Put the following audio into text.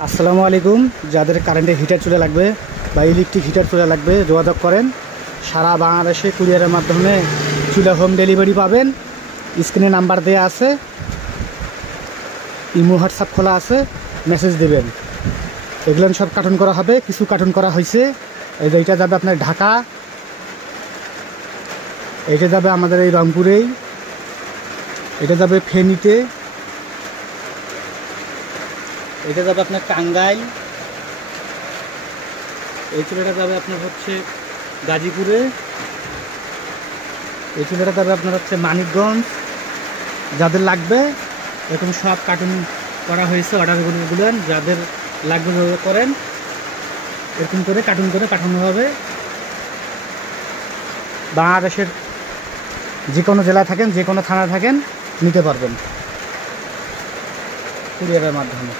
আসসালামু আলাইকুম। যাদের কারেন্টের হিটার চুলা লাগবে বা ইলেকট্রিক হিটার চুলা লাগবে যোগাযোগ করেন। সারা বাংলাদেশে কুরিয়ারের মাধ্যমে চুলা হোম ডেলিভারি পাবেন। স্ক্রিনে নাম্বার দেওয়া আছে, ইমো হোয়াটসঅ্যাপ খোলা আছে, মেসেজ দেবেন। এগুলো সব কার্টুন করা হবে, কিছু কার্টুন করা হয়েছে। এই যে এইটা যাবে আপনার ঢাকা, এইটা যাবে আমাদের এই রংপুরেই, এটা যাবে ফেনীতে, এটা যাবে আপনার টাঙ্গাইল, এই চুলাটা যাবে আপনার হচ্ছে গাজীপুরে, এই চুলাটা যাবে আপনার হচ্ছে মানিকগঞ্জ। যাদের লাগবে এরকম সব কার্টুন করা হয়েছে, অর্ডার করবেন। যাদের লাগবে করেন, এরকম করে কার্টুন করে পাঠানো হবে। বাংলাদেশের যে কোনো জেলায় থাকেন, যে কোনো থানায় থাকেন, নিতে পারবেন কুরিয়ারের মাধ্যমে।